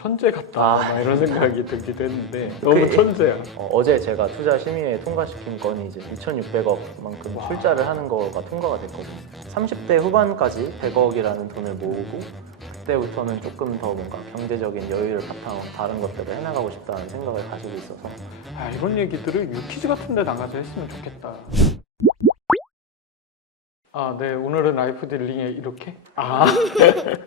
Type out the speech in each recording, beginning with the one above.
천재 같다 막 이런 생각이 들기도 했는데 너무 천재야. 어제 제가 투자 심의회 통과시킨 건이 이제 2,600억만큼 출자를 하는 거가 통과가 됐거든요. 30대 후반까지 100억이라는 돈을 모으고 그때부터는 조금 더 뭔가 경제적인 여유를 바탕으로 다른 것들을 해나가고 싶다는 생각을 가지고 있어서 이런 얘기들을 유퀴즈 같은 데 나가서 했으면 좋겠다. 네, 오늘은 라이프 딜링에 이렇게?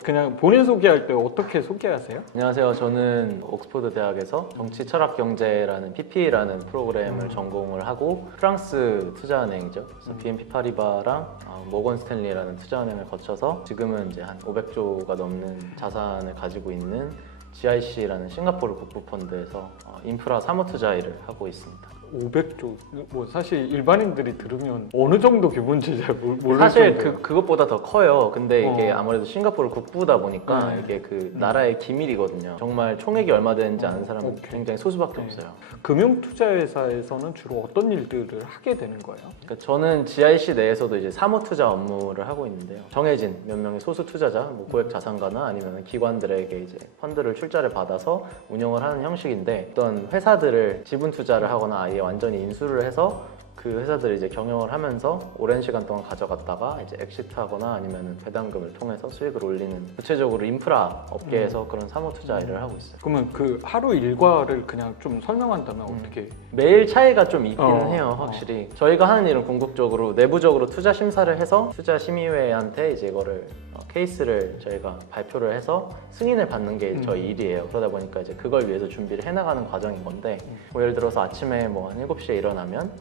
그냥 본인 소개할 때 어떻게 소개하세요? 안녕하세요. 저는 옥스퍼드 대학에서 정치 철학 경제라는 PP라는 프로그램을 전공을 하고 프랑스 투자은행이죠. 그래서 BNP 파리바랑 모건 스탠리라는 투자은행을 거쳐서 지금은 이제 한 500조가 넘는 자산을 가지고 있는 GIC라는 싱가포르 국부펀드에서 인프라 사모 투자 일을 하고 있습니다. 500조, 뭐 사실 일반인들이 들으면 어느 정도 규모인지 잘 모를 사실 정도예요. 그것보다 더 커요. 근데 이게 아무래도 싱가포르 국부다 보니까 이게 그 나라의 기밀이거든요. 정말 총액이 얼마 되는지 아는 사람은 굉장히 소수밖에 없어요. 금융투자회사에서는 주로 어떤 일들을 하게 되는 거예요? 그러니까 저는 GIC 내에서도 이제 사모 투자 업무를 하고 있는데요. 정해진 몇 명의 소수 투자자, 뭐 고액 자산가나 아니면 기관들에게 이제 펀드를 출자를 받아서 운영을 하는 형식인데 어떤 회사들을 지분 투자를 하거나 아예 완전히 인수를 해서 그 회사들을 이제 경영을 하면서 오랜 시간 동안 가져갔다가 이제 엑시트하거나 아니면 배당금을 통해서 수익을 올리는 구체적으로 인프라 업계에서 그런 사모 투자 일을 하고 있어요. 그러면 그 하루 일과를 그냥 좀 설명한다면 어떻게? 매일 차이가 좀 있기는 해요, 확실히. 저희가 하는 일은 궁극적으로 내부적으로 투자 심사를 해서 투자 심의회한테 이제 이거를 케이스를 저희가 발표를 해서 승인을 받는 게 저희 일이에요. 그러다 보니까 이제 그걸 위해서 준비를 해나가는 과정인 건데 뭐 예를 들어서 아침에 뭐 한 7시에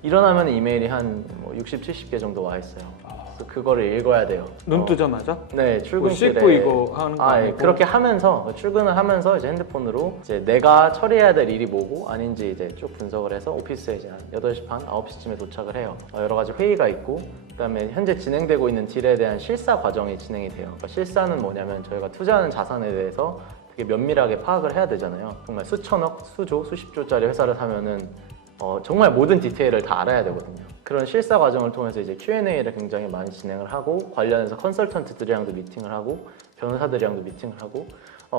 일어나면 이메일이 한 뭐 60, 70개 정도 와 있어요. 그래서 그거를 읽어야 돼요. 눈 뜨자마자? 네, 뭐 출근길에 씻고 이거 하는 거 아니고? 그렇게 하면서 출근을 하면서 이제 핸드폰으로 이제 내가 처리해야 될 일이 뭐고 아닌지 이제 쭉 분석을 해서 오피스에 이제 한 8시 반, 9시쯤에 도착을 해요. 여러 가지 회의가 있고 그다음에 현재 진행되고 있는 딜에 대한 실사 과정이 진행이 돼요. 그러니까 실사는 뭐냐면 저희가 투자하는 자산에 대해서 되게 면밀하게 파악을 해야 되잖아요. 정말 수천억, 수조, 수십조짜리 회사를 사면은 정말 모든 디테일을 다 알아야 되거든요. 그런 실사 과정을 통해서 이제 Q&A를 굉장히 많이 진행을 하고 관련해서 컨설턴트들이랑도 미팅을 하고 변호사들이랑도 미팅을 하고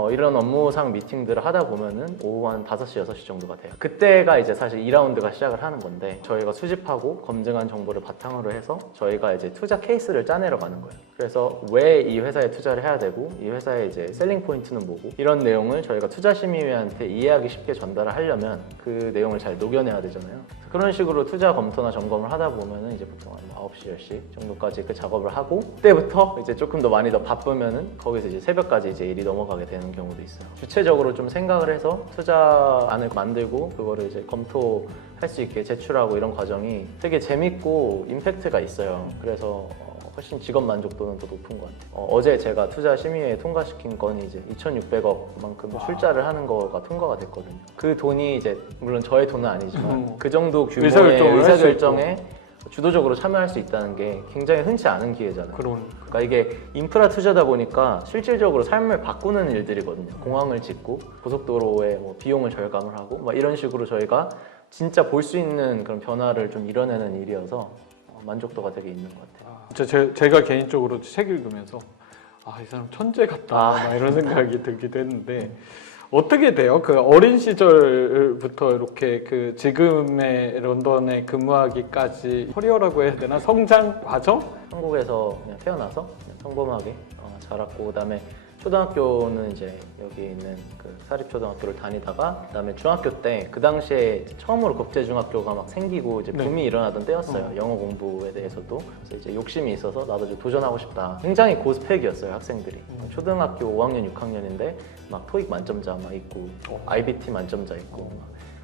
이런 업무상 미팅들을 하다 보면은 오후 한 5시, 6시 정도가 돼요. 그때가 이제 사실 2라운드가 시작을 하는 건데 저희가 수집하고 검증한 정보를 바탕으로 해서 저희가 이제 투자 케이스를 짜내러 가는 거예요. 그래서 왜 이 회사에 투자를 해야 되고 이 회사의 이제 셀링 포인트는 뭐고 이런 내용을 저희가 투자심의회한테 이해하기 쉽게 전달을 하려면 그 내용을 잘 녹여내야 되잖아요. 그런 식으로 투자 검토나 점검을 하다 보면은 이제 보통 한 9시, 10시 정도까지 그 작업을 하고 그때부터 이제 조금 더 많이 더 바쁘면은 거기서 이제 새벽까지 이제 일이 넘어가게 되는 경우도 있어요. 주체적으로 좀 생각을 해서 투자안을 만들고 그거를 이제 검토할 수 있게 제출하고 이런 과정이 되게 재밌고 임팩트가 있어요. 그래서 훨씬 직업 만족도는 더 높은 것 같아요. 어제 제가 투자 심의회에 통과시킨 건이 이제 2,600억만큼 출자를 하는 거가 통과가 됐거든요. 그 돈이 이제 물론 저의 돈은 아니지만 그 정도 규모의 의사결정에 주도적으로 참여할 수 있다는 게 굉장히 흔치 않은 기회잖아요. 그러니까 이게 인프라 투자다 보니까 실질적으로 삶을 바꾸는 일들이거든요. 공항을 짓고 고속도로의 뭐 비용을 절감을 하고 막 이런 식으로 저희가 진짜 볼 수 있는 그런 변화를 좀 이뤄내는 일이어서 만족도가 되게 있는 것 같아요. 제가 개인적으로 책 읽으면서 이 사람 천재 같다 막 이런 생각이 들기도 했는데 어떻게 돼요? 그 어린 시절부터 이렇게 그 지금의 런던에 근무하기까지 커리어라고 해야 되나? 성장 과정? 한국에서 그냥 태어나서 그냥 평범하게 자랐고 그다음에 초등학교는 이제 여기 있는 그 사립초등학교를 다니다가 그다음에 중학교 때 그 당시에 처음으로 국제중학교가 막 생기고 이제 붐이 일어나던 때였어요. 영어 공부에 대해서도. 그래서 이제 욕심이 있어서 나도 좀 도전하고 싶다. 굉장히 고스펙이었어요, 학생들이. 초등학교 5학년, 6학년인데 막 토익 만점자 막 있고 IBT 만점자 있고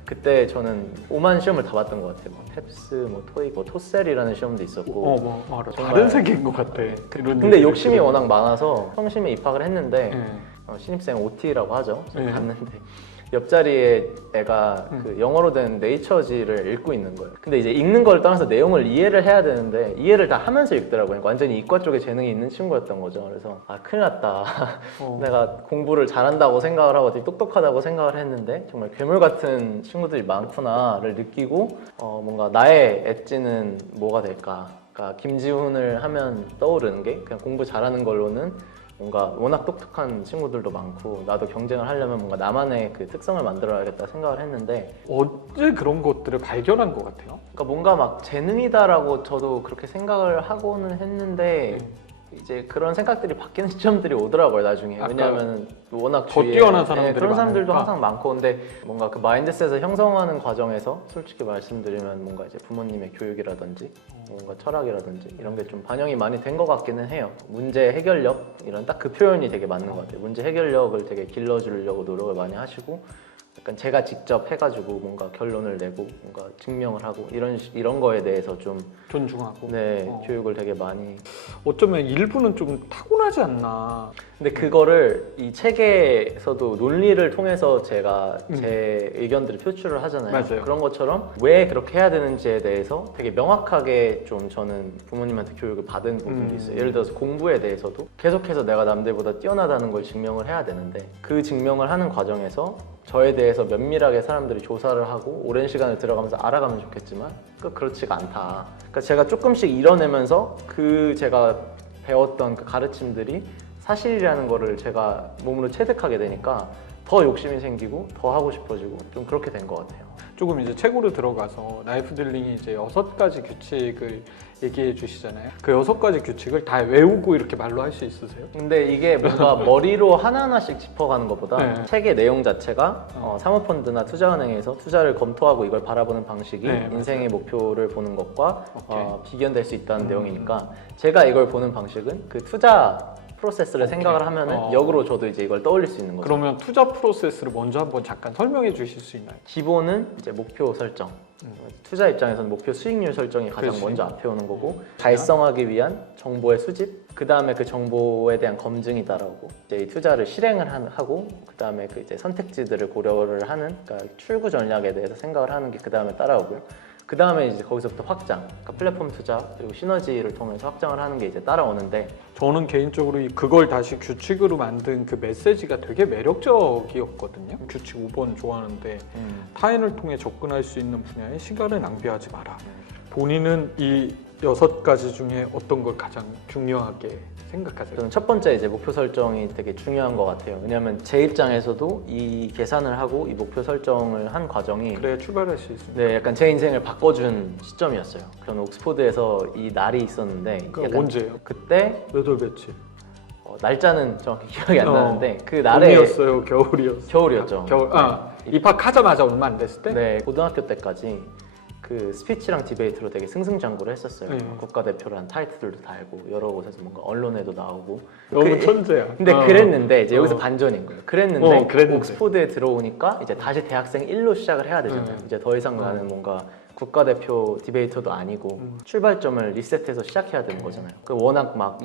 그때 저는 5만 시험을 다 봤던 것 같아요. 뭐 탭스, 뭐 토익, 뭐 토셀이라는 시험도 있었고. 맞아. 다른 세계인 것 같아. 근데 욕심이 워낙 많아서 성심에 입학을 했는데 신입생 OT라고 하죠. 갔는데 옆자리에 애가 그 영어로 된 네이처지를 읽고 있는 거예요. 근데 이제 읽는 걸 떠나서 내용을 이해를 해야 되는데 이해를 다 하면서 읽더라고요. 그러니까 완전히 이과 쪽에 재능이 있는 친구였던 거죠. 그래서 큰일 났다. 내가 공부를 잘한다고 생각을 하고 되게 똑똑하다고 생각을 했는데 정말 괴물 같은 친구들이 많구나를 느끼고 뭔가 나의 엣지는 뭐가 될까. 그러니까 김지훈을 하면 떠오르는 게 그냥 공부 잘하는 걸로는 뭔가 워낙 똑똑한 친구들도 많고 나도 경쟁을 하려면 뭔가 나만의 그 특성을 만들어야겠다 생각을 했는데 언제 그런 것들을 발견한 것 같아요? 그러니까 뭔가 막 재능이다라고 저도 그렇게 생각을 하고는 했는데 이제 그런 생각들이 바뀌는 시점들이 오더라고요 나중에. 왜냐하면 워낙 더 주위에 뛰어난 사람들이 그런 사람들도 많으니까. 항상 많고 근데 뭔가 그 마인드셋을 형성하는 과정에서 솔직히 말씀드리면 뭔가 이제 부모님의 교육이라든지 뭔가 철학이라든지 이런 게 좀 반영이 많이 된 것 같기는 해요. 문제 해결력 이런 딱 그 표현이 되게 맞는 것 같아요. 문제 해결력을 되게 길러주려고 노력을 많이 하시고 약간 제가 직접 해가지고 뭔가 결론을 내고 뭔가 증명을 하고 이런 거에 대해서 좀 존중하고. 네, 교육을 되게 많이. 어쩌면 일부는 좀 타고나지 않나. 근데 그거를 이 책에서도 논리를 통해서 제가 제 의견들을 표출을 하잖아요. 맞아요. 그런 것처럼 왜 그렇게 해야 되는지에 대해서 되게 명확하게 좀 저는 부모님한테 교육을 받은 부분이 있어요. 예를 들어서 공부에 대해서도 계속해서 내가 남들보다 뛰어나다는 걸 증명을 해야 되는데 그 증명을 하는 과정에서 저에 대해서 면밀하게 사람들이 조사를 하고 오랜 시간을 들어가면서 알아가면 좋겠지만 그렇지가 않다. 그러니까 제가 조금씩 이뤄내면서 그 제가 배웠던 그 가르침들이 사실이라는 거를 제가 몸으로 체득하게 되니까 더 욕심이 생기고 더 하고 싶어지고 좀 그렇게 된 것 같아요. 조금 이제 책으로 들어가서 라이프 딜링이 이제 6가지 규칙을 얘기해 주시잖아요. 그 6가지 규칙을 다 외우고 이렇게 말로 할 수 있으세요? 근데 이게 뭔가 머리로 하나하나씩 짚어가는 것보다 네. 책의 내용 자체가 사모펀드나 투자은행에서 투자를 검토하고 이걸 바라보는 방식이 네, 인생의 목표를 보는 것과 오케이. 비견될 수 있다는 내용이니까 제가 이걸 보는 방식은 그 투자 프로세스를 생각을 하면은 역으로 저도 이제 이걸 떠올릴 수 있는 거죠. 그러면 투자 프로세스를 먼저 한번 잠깐 설명해 주실 수 있나요? 기본은 이제 목표 설정. 투자 입장에서는 목표 수익률 설정이 가장 그렇지. 먼저 앞에 오는 거고 달성하기 위한 정보의 수집, 그 다음에 그 정보에 대한 검증이 따라오고 이제 이 투자를 실행을 하고 그 다음에 그 이제 선택지들을 고려를 하는 그러니까 출구 전략에 대해서 생각을 하는 게 그 다음에 따라오고요. 그 다음에 이제 거기서부터 확장, 그러니까 플랫폼 투자 그리고 시너지를 통해서 확장을 하는 게 이제 따라오는데 저는 개인적으로 그걸 다시 규칙으로 만든 그 메시지가 되게 매력적이었거든요. 규칙 5번 좋아하는데 타인을 통해 접근할 수 있는 분야에 시간을 낭비하지 마라. 본인은 이 6가지 중에 어떤 걸 가장 중요하게 생각하세요? 저는 첫 번째 이제 목표 설정이 되게 중요한 것 같아요. 왜냐하면 제 입장에서도 이 계산을 하고 이 목표 설정을 한 과정이 그래야 출발할 수 있습니다. 네, 약간 제 인생을 바꿔준 시점이었어요. 저는 옥스포드에서 이 날이 있었는데 그 약간 언제예요? 그때 몇 월 며칠? 날짜는 정확히 기억이 안 나는데 그 날에 봄이었어요? 겨울이었어요? 겨울이었죠. 겨울. 입학하자마자 얼마 안 됐을 때? 네, 고등학교 때까지 그 스피치랑 디베이트로 되게 승승장구를 했었어요. 네. 국가대표라는 타이틀들도 달고 여러 곳에서 뭔가 언론에도 나오고. 너무 천재야. 근데 그랬는데 이제 여기서 반전인 거예요. 그랬는데 그랬는데. 옥스포드에 들어오니까 이제 다시 대학생 1로 시작을 해야 되잖아요. 이제 더 이상 나는 뭔가 국가대표 디베이터도 아니고 출발점을 리셋해서 시작해야 되는 거잖아요. 그 워낙 막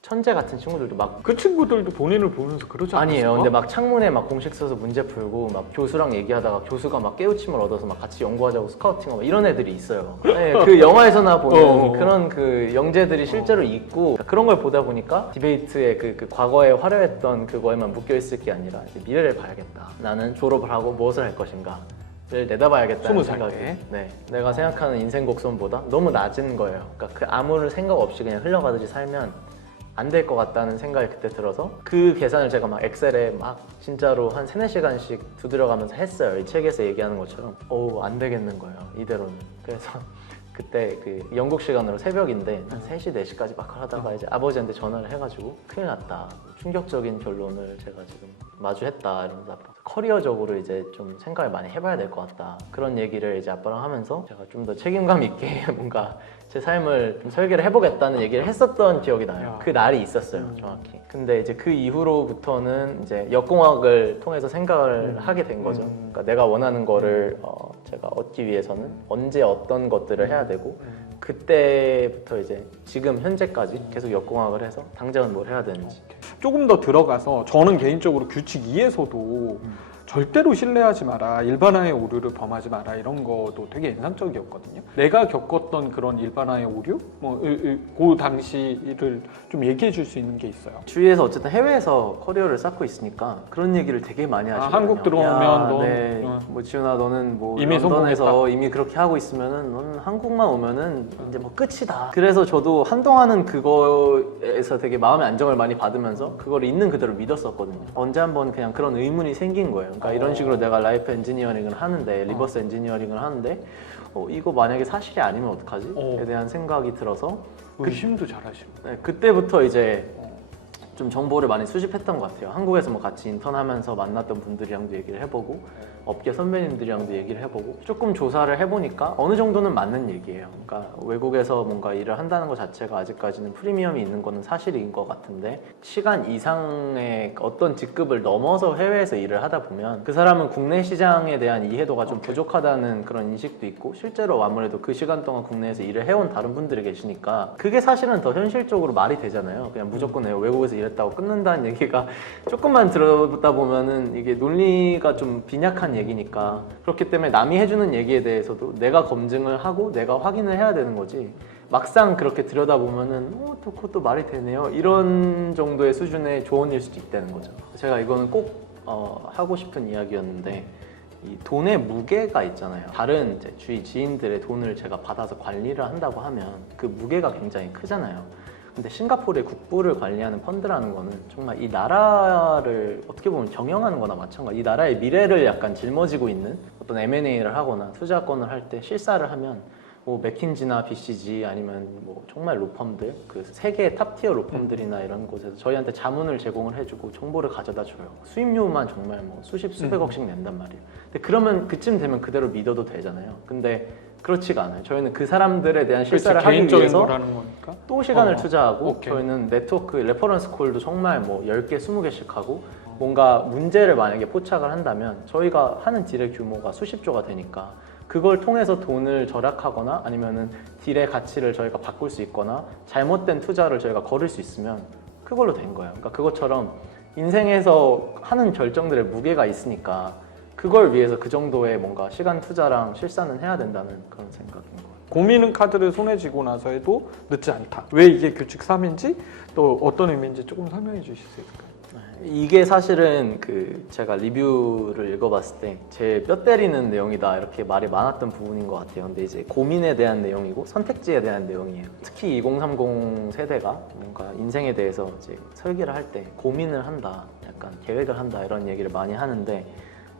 천재 같은 친구들도 막 그 친구들도 본인을 보면서 그러지 않았어요? 아니에요. 근데 막 창문에 막 공식 써서 문제 풀고 막 교수랑 얘기하다가 교수가 막 깨우침을 얻어서 막 같이 연구하자고 스카우팅하고 막 이런 애들이 있어요. 네, 그 영화에서나 보는 그런 그 영재들이 실제로 있고 그런 걸 보다 보니까 디베이트의 그 과거에 화려했던 그거에만 묶여 있을 게 아니라 이제 미래를 봐야겠다. 나는 졸업을 하고 무엇을 할 것인가. 를 내다봐야겠다는 20살 생각이 때. 네, 내가 생각하는 인생 곡선보다 너무 낮은 거예요. 그러니까 그 아무 생각 없이 그냥 흘러가듯이 살면 안 될 것 같다는 생각이 그때 들어서 그 계산을 제가 막 엑셀에 막 진짜로 한 3-4시간씩 두드려가면서 했어요. 이 책에서 얘기하는 것처럼 안 되겠는 거예요. 이대로는. 그래서 그때 그 영국 시간으로 새벽인데 한 3시, 4시까지 막 하다가 이제 아버지한테 전화를 해가지고 큰일 났다. 충격적인 결론을 제가 지금 마주했다 이러면서 아빠 커리어적으로 이제 좀 생각을 많이 해봐야 될 것 같다. 그런 얘기를 이제 아빠랑 하면서 제가 좀 더 책임감 있게 뭔가 제 삶을 좀 설계를 해보겠다는 얘기를 했었던 기억이 나요. 그 날이 있었어요, 정확히. 근데 이제 그 이후로부터는 이제 역공학을 통해서 생각을 하게 된 거죠. 그러니까 내가 원하는 거를 제가 얻기 위해서는 언제 어떤 것들을 해야 되고 그때부터 이제 지금 현재까지 계속 역공학을 해서 당장은 뭘 해야 되는지. 조금 더 들어가서 저는 개인적으로 규칙 2에서도 절대로 신뢰하지 마라, 일반화의 오류를 범하지 마라 이런 것도 되게 인상적이었거든요. 내가 겪었던 그런 일반화의 오류, 그 당시를 좀 얘기해 줄 수 있는 게 있어요. 주위에서 어쨌든 해외에서 커리어를 쌓고 있으니까 그런 얘기를 되게 많이 하시거든요. 한국 들어오면 야, 넌 네, 뭐 지훈아 너는 뭐 이미 런던에서 성공했다. 이미 그렇게 하고 있으면은 너는 한국만 오면은 이제 뭐 끝이다. 그래서 저도 한동안은 그거에서 되게 마음의 안정을 많이 받으면서 그걸 있는 그대로 믿었었거든요. 언제 한번 그냥 그런 의문이 생긴 거예요. 그러니까 이런 식으로 내가 라이프 엔지니어링을 하는데 리버스 엔지니어링을 하는데 이거 만약에 사실이 아니면 어떡하지?에 대한 생각이 들어서 의심도 잘하시고. 네, 그때부터 이제 좀 정보를 많이 수집했던 것 같아요. 한국에서 뭐 같이 인턴하면서 만났던 분들이랑도 얘기를 해보고 업계 선배님들이랑도 얘기를 해보고 조금 조사를 해보니까 어느 정도는 맞는 얘기예요. 그러니까 외국에서 뭔가 일을 한다는 것 자체가 아직까지는 프리미엄이 있는 거는 사실인 것 같은데 시간 이상의 어떤 직급을 넘어서 해외에서 일을 하다 보면 그 사람은 국내 시장에 대한 이해도가 좀 부족하다는 그런 인식도 있고 실제로 아무래도 그 시간 동안 국내에서 일을 해온 다른 분들이 계시니까 그게 사실은 더 현실적으로 말이 되잖아요. 그냥 무조건 외국에서 일했다고 끊는다는 얘기가 조금만 들어보다 보면은 이게 논리가 좀 빈약한 얘기니까 그렇기 때문에 남이 해주는 얘기에 대해서도 내가 검증을 하고 내가 확인을 해야 되는 거지 막상 그렇게 들여다보면은 또 그것도 말이 되네요 이런 정도의 수준의 조언일 수도 있다는 거죠. 제가 이거는 꼭 하고 싶은 이야기였는데 이 돈의 무게가 있잖아요. 다른 이제 주위 지인들의 돈을 제가 받아서 관리를 한다고 하면 그 무게가 굉장히 크잖아요. 근데 싱가포르의 국부를 관리하는 펀드라는 거는 정말 이 나라를 어떻게 보면 경영하는 거나 마찬가지. 이 나라의 미래를 약간 짊어지고 있는 어떤 M&A를 하거나 투자건을 할 때 실사를 하면 뭐 맥킨지나 BCG 아니면 뭐 정말 로펌들 그 세계 탑티어 로펌들이나 이런 곳에서 저희한테 자문을 제공을 해주고 정보를 가져다 줘요. 수입료만 정말 뭐 수백억씩 낸단 말이에요. 근데 그러면 그쯤 되면 그대로 믿어도 되잖아요. 근데 그렇지가 않아요. 저희는 그 사람들에 대한 실사를 하기 개인적인 위해서 거라는 거니까. 또 시간을 투자하고 오케이. 저희는 네트워크 레퍼런스 콜도 정말 뭐 10개, 20개씩 하고 뭔가 문제를 만약에 포착을 한다면 저희가 하는 딜의 규모가 수십조가 되니까 그걸 통해서 돈을 절약하거나 아니면은 딜의 가치를 저희가 바꿀 수 있거나 잘못된 투자를 저희가 거를 수 있으면 그걸로 된 거예요. 그러니까 그것처럼 인생에서 하는 결정들의 무게가 있으니까 그걸 위해서 그 정도의 뭔가 시간 투자랑 실사는 해야 된다는 그런 생각인 것 같아요. 고민은 카드를 손에 쥐고 나서 해도 늦지 않다. 왜 이게 규칙 3인지 또 어떤 의미인지 조금 설명해 주실 수 있을까요? 이게 사실은 제가 리뷰를 읽어봤을 때 제 뼈 때리는 내용이다 이렇게 말이 많았던 부분인 것 같아요. 근데 이제 고민에 대한 내용이고 선택지에 대한 내용이에요. 특히 2030 세대가 뭔가 인생에 대해서 이제 설계를 할 때 고민을 한다, 약간 계획을 한다 이런 얘기를 많이 하는데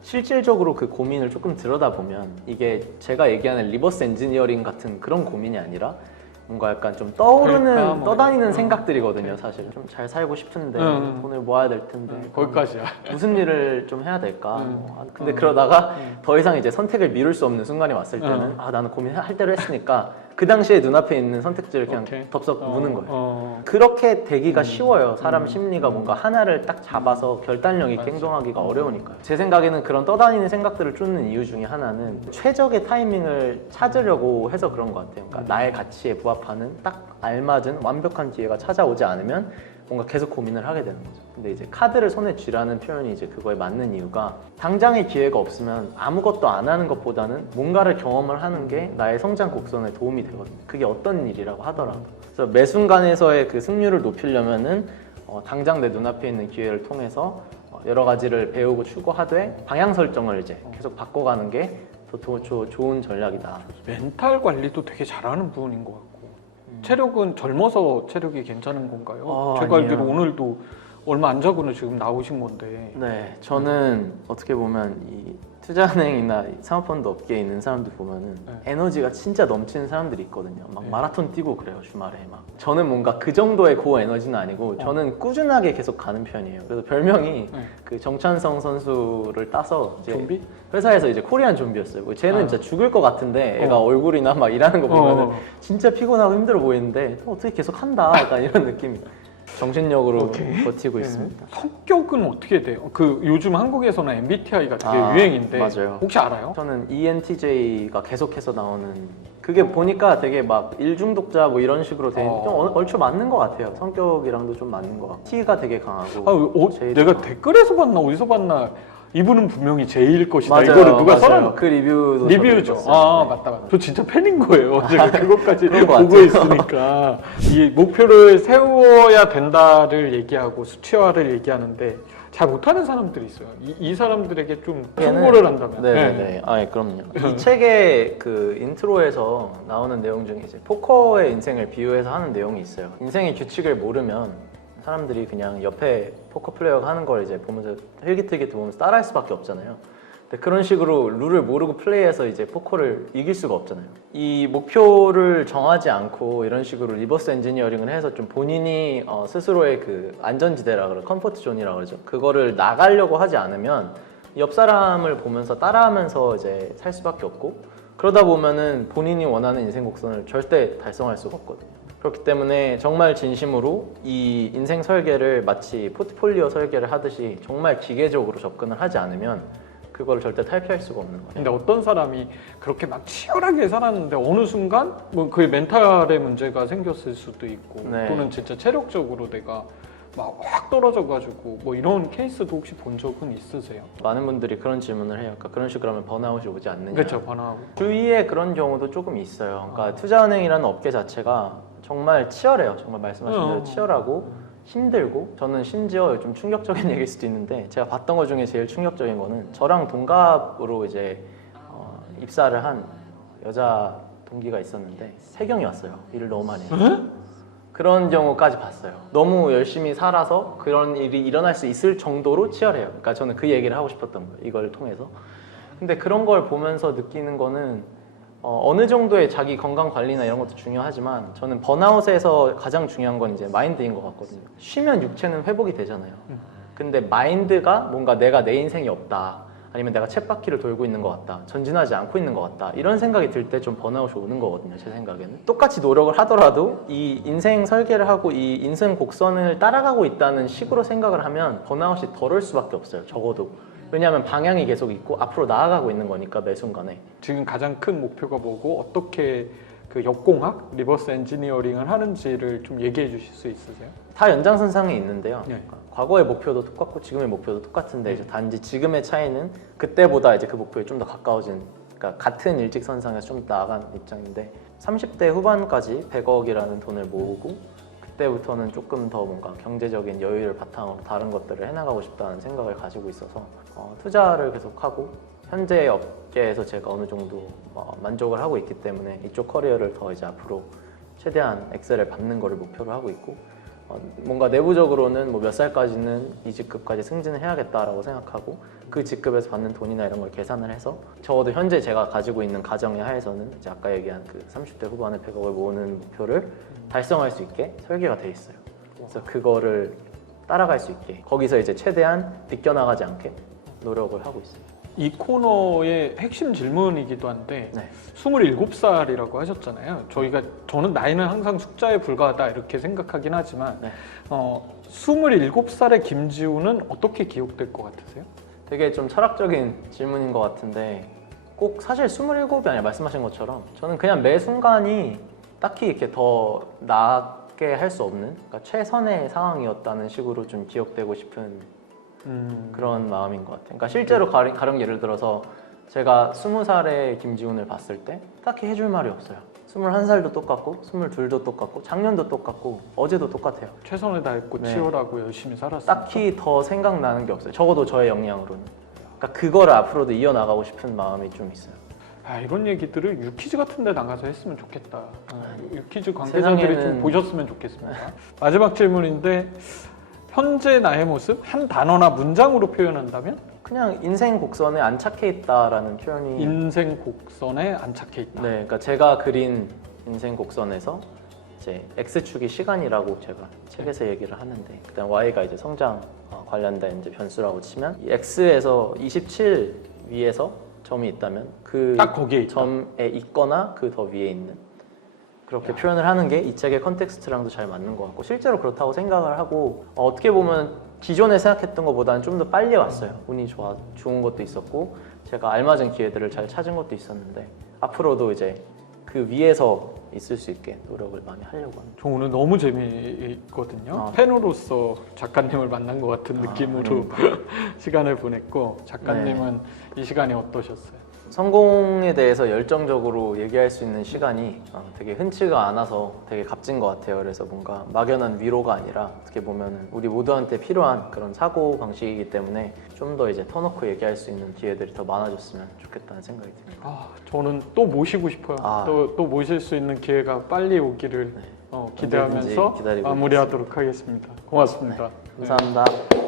실질적으로 그 고민을 조금 들여다보면 이게 제가 얘기하는 리버스 엔지니어링 같은 그런 고민이 아니라 뭔가 약간 좀 그러니까 뭐 떠다니는 생각들이거든요. 사실 좀 잘 살고 싶은데 돈을 모아야 될 텐데 거기까지야. 무슨 일을 좀 해야 될까? 근데 그러다가 더 이상 이제 선택을 미룰 수 없는 순간이 왔을 때는 나는 고민할 대로 했으니까 그 당시에 눈앞에 있는 선택지를 그냥 오케이. 덥석 무는 거예요. 그렇게 되기가 쉬워요. 사람 심리가 뭔가 하나를 딱 잡아서 결단력 있게 행동하기가 어려우니까요. 제 생각에는 그런 떠다니는 생각들을 쫓는 이유 중에 하나는 최적의 타이밍을 찾으려고 해서 그런 것 같아요. 그러니까 나의 가치에 부합하는 딱 알맞은 완벽한 기회가 찾아오지 않으면 뭔가 계속 고민을 하게 되는 거죠. 근데 이제 카드를 손에 쥐라는 표현이 이제 그거에 맞는 이유가 당장의 기회가 없으면 아무것도 안 하는 것보다는 뭔가를 경험을 하는 게 나의 성장 곡선에 도움이 되거든요. 그게 어떤 일이라고 하더라도. 그래서 매 순간에서의 그 승률을 높이려면은 당장 내 눈앞에 있는 기회를 통해서 여러 가지를 배우고 추구하되 방향 설정을 이제 계속 바꿔가는 게 더 좋은 전략이다. 멘탈 관리도 되게 잘하는 부분인 것 같고 체력은 젊어서 체력이 괜찮은 건가요? 제가 아니에요. 알기로 오늘도 얼마 안 자고는 지금 나오신 건데. 네, 저는 어떻게 보면 이 투자은행이나 이 사모펀드 업계에 있는 사람들 보면은 에너지가 진짜 넘치는 사람들이 있거든요. 막 마라톤 뛰고 그래요, 주말에 막. 저는 뭔가 그 정도의 고에너지는 아니고 저는 꾸준하게 계속 가는 편이에요. 그래서 별명이 그 정찬성 선수를 따서 이제 좀비? 회사에서 이제 코리안 좀비였어요. 쟤는 진짜 죽을 것 같은데 애가 얼굴이나 막 일하는 거 보면은 진짜 피곤하고 힘들어 보이는데 어떻게 계속 한다 약간 이런 느낌이 정신력으로 버티고 있습니다. 성격은 어떻게 돼요? 요즘 한국에서는 MBTI가 되게 아, 유행인데 맞아요. 혹시 알아요? 저는 ENTJ가 계속해서 나오는 그게 보니까 되게 막 일중독자 뭐 이런 식으로 된 좀 얼추 맞는 것 같아요. 성격이랑도 좀 맞는 것 같고 T가 되게 강하고 J도 내가 강하고. 댓글에서 봤나 어디서 봤나 이분은 분명히 제일 것이다. 맞아요, 이거를 누가 맞아요. 써놨 그 리뷰도 리뷰죠. 저도 아 읽었어요. 맞다. 저 진짜 팬인 거예요. 제가 그것까지 그런 것 보고 같아요. 있으니까 이 목표를 세워야 된다를 얘기하고 수치화를 얘기하는데 잘 못하는 사람들이 있어요. 이 사람들에게 좀 충고를 한다면. 네네. 아, 그럼요. 이 책의 그 인트로에서 나오는 내용 중에 이제 포커의 인생을 비유해서 하는 내용이 있어요. 인생의 규칙을 모르면 사람들이 그냥 옆에 포커 플레이어가 하는 걸 이제 보면서 흘깃흘깃 보면서 따라할 수밖에 없잖아요. 근데 그런 식으로 룰을 모르고 플레이해서 이제 포커를 이길 수가 없잖아요. 이 목표를 정하지 않고 이런 식으로 리버스 엔지니어링을 해서 좀 본인이 스스로의 그 안전지대라 그래, 컴포트 존이라 그러죠. 그거를 나가려고 하지 않으면 옆 사람을 보면서 따라하면서 이제 살 수밖에 없고, 그러다 보면은 본인이 원하는 인생 곡선을 절대 달성할 수가 없거든요. 그렇기 때문에 정말 진심으로 이 인생 설계를 마치 포트폴리오 설계를 하듯이 정말 기계적으로 접근을 하지 않으면 그걸 절대 탈피할 수가 없는 거예요. 근데 어떤 사람이 그렇게 막 치열하게 살았는데 어느 순간 뭐 그 멘탈의 문제가 생겼을 수도 있고 네. 또는 진짜 체력적으로 내가 막 확 떨어져가지고 뭐 이런 케이스도 혹시 본 적은 있으세요? 많은 분들이 그런 질문을 해요. 그러니까 그런 식으로 하면 번아웃이 오지 않느냐. 그렇죠, 번아웃. 주위에 그런 경우도 조금 있어요. 그러니까 투자은행이라는 업계 자체가 정말 치열해요. 정말 말씀하신 대로 치열하고 힘들고, 저는 심지어 좀 충격적인 얘기일 수도 있는데 제가 봤던 것 중에 제일 충격적인 거는 저랑 동갑으로 이제 입사를 한 여자 동기가 있었는데 세경이 왔어요. 일을 너무 많이 해서. 그런 경우까지 봤어요. 너무 열심히 살아서 그런 일이 일어날 수 있을 정도로 치열해요. 그러니까 저는 그 얘기를 하고 싶었던 거예요. 이걸 통해서. 근데 그런 걸 보면서 느끼는 거는 어느 정도의 자기 건강 관리나 이런 것도 중요하지만 저는 번아웃에서 가장 중요한 건 이제 마인드인 것 같거든요. 쉬면 육체는 회복이 되잖아요. 근데 마인드가 뭔가 내가 내 인생이 없다, 아니면 내가 쳇바퀴를 돌고 있는 것 같다, 전진하지 않고 있는 것 같다, 이런 생각이 들 때 좀 번아웃이 오는 거거든요. 제 생각에는 똑같이 노력을 하더라도 이 인생 설계를 하고 이 인생 곡선을 따라가고 있다는 식으로 생각을 하면 번아웃이 덜 올 수밖에 없어요. 적어도. 왜냐하면 방향이 계속 있고 앞으로 나아가고 있는 거니까 매 순간에. 지금 가장 큰 목표가 뭐고 어떻게 그 역공학, 리버스 엔지니어링을 하는지를 좀 얘기해 주실 수 있으세요? 다 연장선상에 있는데요. 네. 그러니까 과거의 목표도 똑같고 지금의 목표도 똑같은데 이제 단지 지금의 차이는 그때보다 이제 그 목표에 좀 더 가까워진, 그러니까 같은 일직선상에서 좀 더 나아간 입장인데 30대 후반까지 100억이라는 돈을 모으고 그때부터는 조금 더 뭔가 경제적인 여유를 바탕으로 다른 것들을 해나가고 싶다는 생각을 가지고 있어서 투자를 계속하고 현재 업계에서 제가 어느 정도 만족을 하고 있기 때문에 이쪽 커리어를 더 이제 앞으로 최대한 엑셀을 밟는 거를 목표로 하고 있고, 뭔가 내부적으로는 뭐 몇 살까지는 이 직급까지 승진을 해야겠다라고 생각하고 그 직급에서 받는 돈이나 이런 걸 계산을 해서 적어도 현재 제가 가지고 있는 가정의 하에서는 이제 아까 얘기한 그 30대 후반에 100억을 모으는 목표를 달성할 수 있게 설계가 돼 있어요. 그래서 그거를 따라갈 수 있게 거기서 이제 최대한 비껴나가지 않게 노력을 하고 있어요. 이 코너의 핵심 질문이기도 한데 네. 27살이라고 하셨잖아요. 저는 나이는 항상 숫자에 불과하다 이렇게 생각하긴 하지만 네. 27살의 김지우는 어떻게 기억될 것 같으세요? 되게 좀 철학적인 질문인 것 같은데 꼭 사실 27이 아니라 말씀하신 것처럼 저는 그냥 매 순간이 딱히 이렇게 더 낫게 할 수 없는, 그러니까 최선의 상황이었다는 식으로 좀 기억되고 싶은 그런 마음인 것 같아요. 그러니까 실제로 가령 예를 들어서 제가 20살의 김지훈을 봤을 때 딱히 해줄 말이 없어요. 21살도 똑같고 22도 똑같고 작년도 똑같고 어제도 똑같아요. 최선을 다했고 네. 치열하고 열심히 살았으니까. 딱히 더 생각나는 게 없어요. 적어도 저의 역량으로는. 그러니까 그거를 앞으로도 이어나가고 싶은 마음이 좀 있어요. 이런 얘기들을 유퀴즈 같은 데 나가서 했으면 좋겠다. 유퀴즈 관계자들이 좀 세상에는... 보셨으면 좋겠습니다. 마지막 질문인데 현재 나의 모습 한 단어나 문장으로 표현한다면? 그냥 인생 곡선에 안착해 있다라는 표현이. 인생 곡선에 안착해 있다. 네, 그러니까 제가 그린 인생 곡선에서 이제 X축이 시간이라고 제가 책에서 얘기를 하는데, 그다음 Y가 이제 성장 관련된 이제 변수라고 치면 이 X에서 27 위에서 점이 있다면 그 딱 거기에 있다. 점에 있거나 그 더 위에 있는, 그렇게 표현을 하는 게 이 책의 컨텍스트랑도 잘 맞는 것 같고 실제로 그렇다고 생각을 하고, 어떻게 보면 기존에 생각했던 것보다는 좀 더 빨리 왔어요. 운이 좋은 것도 있었고 제가 알맞은 기회들을 잘 찾은 것도 있었는데 앞으로도 이제 그 위에서 있을 수 있게 노력을 많이 하려고 합니다. 저 오늘 너무 재미있거든요. 팬으로서 작가님을 만난 것 같은 느낌으로 시간을 보냈고 작가님은 이 시간이 어떠셨어요? 성공에 대해서 열정적으로 얘기할 수 있는 시간이 되게 흔치가 않아서 되게 값진 것 같아요. 그래서 뭔가 막연한 위로가 아니라 어떻게 보면 우리 모두한테 필요한 그런 사고 방식이기 때문에 좀 더 이제 터놓고 얘기할 수 있는 기회들이 더 많아졌으면 좋겠다는 생각이 듭니다. 저는 또 모시고 싶어요. 또 모실 수 있는 기회가 빨리 오기를 기대하면서 기다리고 마무리하도록 하겠습니다. 고맙습니다. 감사합니다.